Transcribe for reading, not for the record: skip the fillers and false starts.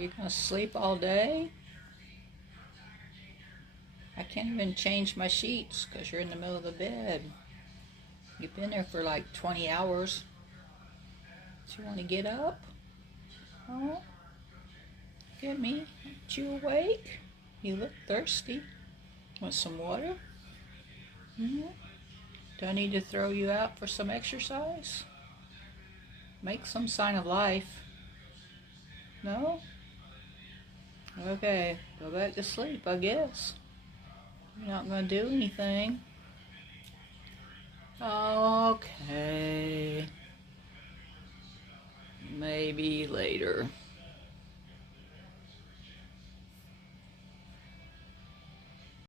you gonna sleep all day? I can't even change my sheets because you're in the middle of the bed. You've been there for like 20 hours. Do you want to get up? Oh, look at me. Aren't you awake? You look thirsty. Want some water? Mm-hmm. Do I need to throw you out for some exercise? Make some sign of life. No? Okay, go back to sleep, I guess. You're not going to do anything. Okay. Maybe later.